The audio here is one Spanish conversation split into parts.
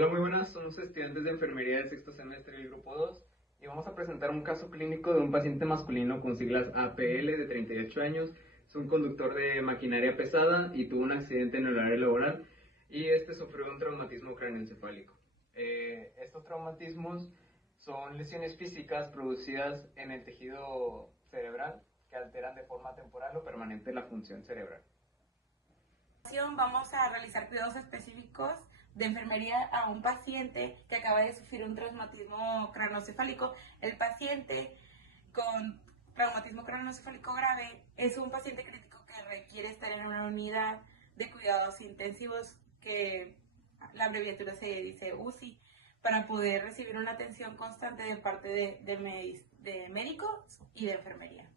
Hola, muy buenas. Somos estudiantes de enfermería de sexto semestre del grupo 2 y vamos a presentar un caso clínico de un paciente masculino con siglas APL de 38 años. Es un conductor de maquinaria pesada y tuvo un accidente en el horario laboral y este sufrió un traumatismo cráneoencefálico. Estos traumatismos son lesiones físicas producidas en el tejido cerebral que alteran de forma temporal o permanente la función cerebral. Vamos a realizar cuidados específicos de enfermería a un paciente que acaba de sufrir un traumatismo craneoencefálico. El paciente con traumatismo craneoencefálico grave es un paciente crítico que requiere estar en una unidad de cuidados intensivos, que la abreviatura se dice UCI, para poder recibir una atención constante de parte de médicos y de enfermería.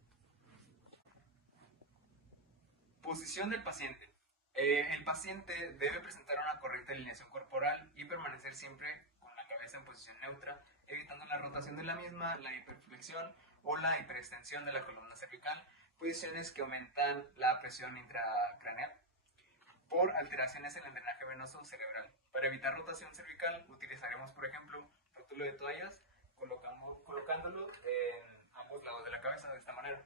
Posición del paciente. El paciente debe presentar una correcta alineación corporal y permanecer siempre con la cabeza en posición neutra, evitando la rotación de la misma, la hiperflexión o la hiperextensión de la columna cervical, posiciones que aumentan la presión intracraneal por alteraciones en el drenaje venoso cerebral. Para evitar rotación cervical utilizaremos, por ejemplo, rótulo de toallas, colocándolo en ambos lados de la cabeza de esta manera.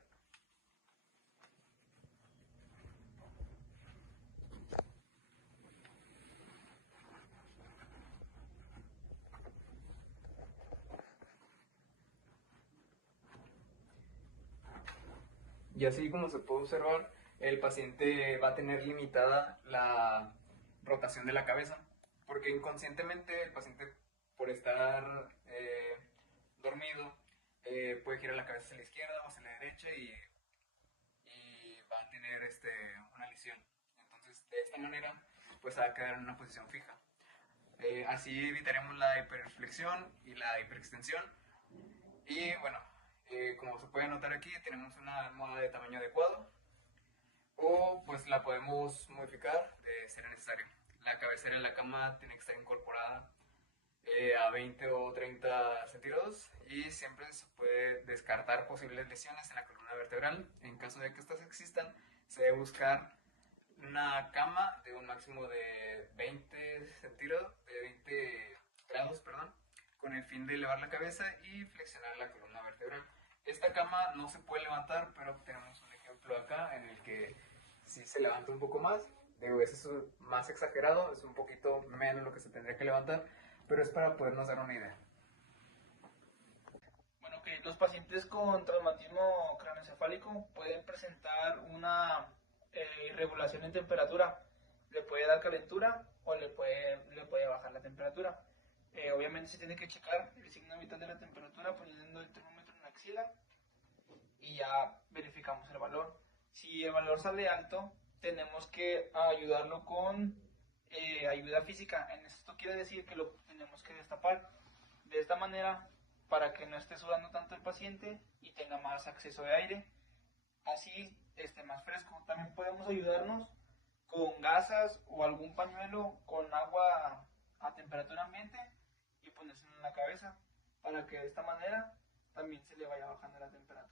Y así como se puede observar, el paciente va a tener limitada la rotación de la cabeza, porque inconscientemente el paciente, por estar dormido, puede girar la cabeza hacia la izquierda o hacia la derecha y va a tener una lesión. Entonces, de esta manera, pues va a quedar en una posición fija. Así evitaremos la hiperflexión y la hiperextensión. Y bueno, como se puede notar aquí, tenemos una almohada de tamaño adecuado o pues la podemos modificar de ser necesario. La cabecera de la cama tiene que estar incorporada a 20 o 30 centígrados y siempre se puede descartar posibles lesiones en la columna vertebral. En caso de que estas existan, se debe buscar una cama de un máximo de 20 centígrados, de 20 grados, perdón, con el fin de elevar la cabeza y flexionar la columna vertebral. Esta cama no se puede levantar, pero tenemos un ejemplo acá en el que sí se levanta un poco más. Digo, ese es más exagerado, es un poquito menos lo que se tendría que levantar, pero es para podernos dar una idea. Bueno, que los pacientes con traumatismo craneoencefálico pueden presentar una irregulación en temperatura. Le puede dar calentura o le puede bajar la temperatura. Obviamente se tiene que checar el signo vital de la temperatura poniendo el termómetro en la axila y ya verificamos el valor. Si el valor sale alto, tenemos que ayudarlo con ayuda física. En esto quiere decir que lo tenemos que destapar. De esta manera, para que no esté sudando tanto el paciente y tenga más acceso de aire, así esté más fresco. También podemos ayudarnos con gasas o algún pañuelo con agua a temperatura ambiente y ponérselo en la cabeza para que de esta manera también se le vaya bajando la temperatura.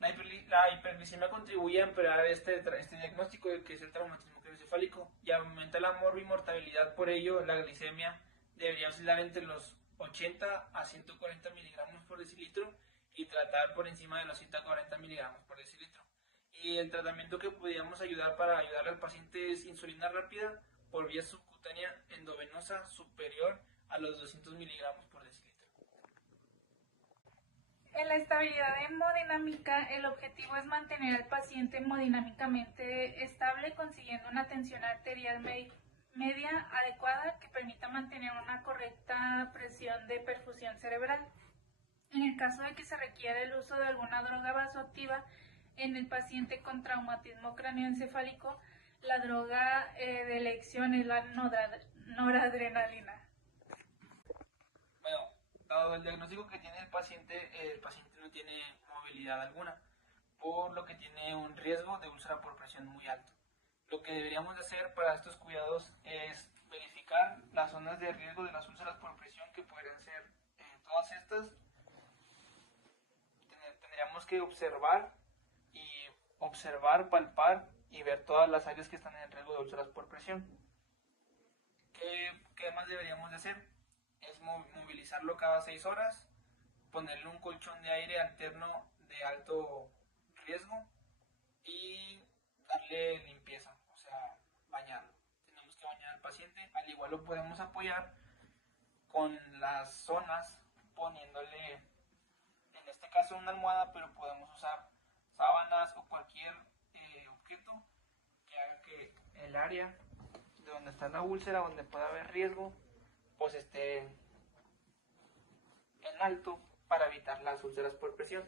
La hiperglicemia contribuye a empeorar este diagnóstico de que es el traumatismo craneoencefálico y aumenta la morbimortalidad. Por ello, la glicemia debería oscilar entre los 80 a 140 miligramos por decilitro y tratar por encima de los 140 miligramos por decilitro. Y el tratamiento que podríamos ayudar para ayudarle al paciente es insulina rápida por vía subcutánea endovenosa superior a los 200 miligramos por decilitro. En la estabilidad hemodinámica, el objetivo es mantener al paciente hemodinámicamente estable, consiguiendo una tensión arterial media adecuada que permita mantener una correcta presión de perfusión cerebral. En el caso de que se requiera el uso de alguna droga vasoactiva en el paciente con traumatismo craneoencefálico, la droga de elección es la noradrenalina. Bueno, dado el diagnóstico que tiene el paciente no tiene movilidad alguna, por lo que tiene un riesgo de úlcera por presión muy alto. Lo que deberíamos de hacer para estos cuidados es verificar las zonas de riesgo de las úlceras por presión, que podrían ser todas estas. Tendríamos que observar, palpar y ver todas las áreas que están en riesgo de úlceras por presión. ¿Qué más deberíamos de hacer? Es movilizarlo cada 6 horas, ponerle un colchón de aire alterno de alto riesgo y darle limpieza, o sea, bañarlo. Tenemos que bañar al paciente, al igual lo podemos apoyar con las zonas poniéndole, en este caso una almohada, pero podemos usar sábanas o cualquier objeto que haga que el área de donde está la úlcera, donde pueda haber riesgo, pues esté en alto para evitar las úlceras por presión.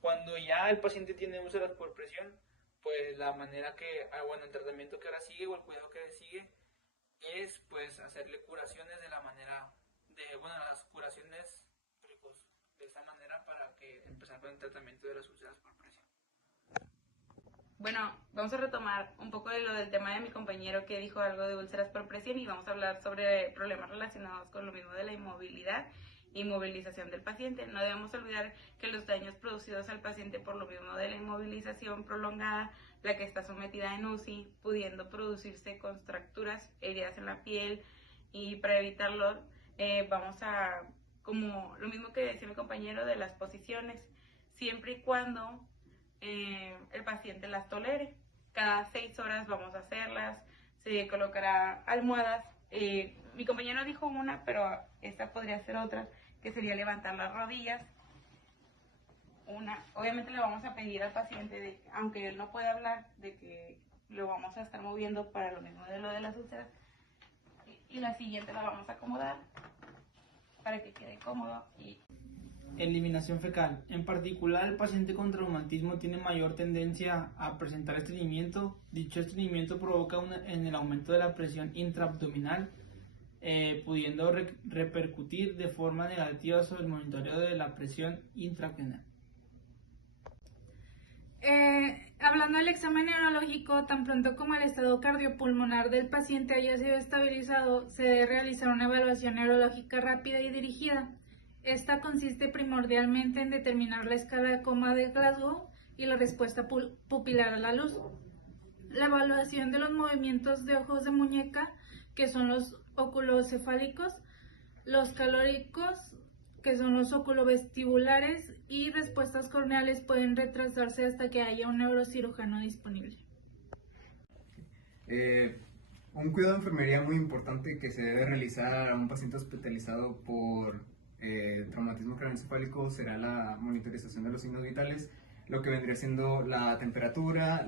Cuando ya el paciente tiene úlceras por presión, pues la manera que, el tratamiento que ahora sigue o el cuidado que sigue es pues hacerle curaciones de la manera las curaciones precoz, de esa manera para que empezar con el tratamiento de las úlceras por presión. Bueno, vamos a retomar un poco de lo del tema de mi compañero que dijo algo de úlceras por presión y vamos a hablar sobre problemas relacionados con lo mismo de la inmovilidad y movilización del paciente. No debemos olvidar que los daños producidos al paciente por lo mismo de la inmovilización prolongada, la que está sometida en UCI, pudiendo producirse contracturas, heridas en la piel, y para evitarlo vamos a, como lo mismo que decía mi compañero de las posiciones, siempre y cuando el paciente las tolere. Cada 6 horas vamos a hacerlas, se colocará almohadas. Mi compañero dijo una, pero esta podría ser otra, que sería levantar las rodillas. Obviamente le vamos a pedir al paciente, aunque él no pueda hablar, de que lo vamos a estar moviendo para lo mismo de lo de las úlceras. Y la siguiente la vamos a acomodar para que quede cómodo. Eliminación fecal. En particular, el paciente con traumatismo tiene mayor tendencia a presentar estreñimiento. Dicho estreñimiento provoca en el aumento de la presión intraabdominal, pudiendo repercutir de forma negativa sobre el monitoreo de la presión intracraneal. Hablando del examen neurológico, tan pronto como el estado cardiopulmonar del paciente haya sido estabilizado, se debe realizar una evaluación neurológica rápida y dirigida. Esta consiste primordialmente en determinar la escala de coma de Glasgow y la respuesta pupilar a la luz. La evaluación de los movimientos de ojos de muñeca, que son los oculocefálicos, los calóricos, que son los oculovestibulares, y respuestas corneales pueden retrasarse hasta que haya un neurocirujano disponible. Un cuidado de enfermería muy importante que se debe realizar a un paciente hospitalizado por traumatismo craneoencefálico será la monitorización de los signos vitales, lo que vendría siendo la temperatura,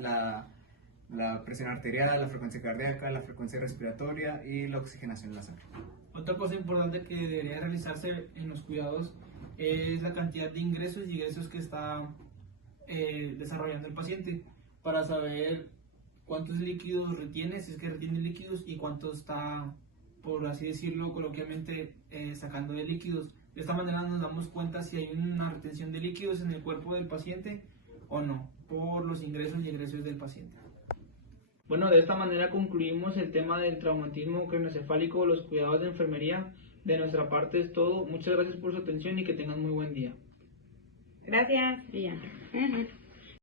la presión arterial, la frecuencia cardíaca, la frecuencia respiratoria y la oxigenación en la sangre. Otra cosa importante que debería realizarse en los cuidados es la cantidad de ingresos y egresos que está desarrollando el paciente, para saber cuántos líquidos retiene, si es que retiene líquidos, y cuánto está, por así decirlo coloquialmente, sacando de líquidos. De esta manera nos damos cuenta si hay una retención de líquidos en el cuerpo del paciente o no, por los ingresos y egresos del paciente. Bueno, de esta manera concluimos el tema del traumatismo craneoencefálico, los cuidados de enfermería. De nuestra parte es todo. Muchas gracias por su atención y que tengan muy buen día. Gracias.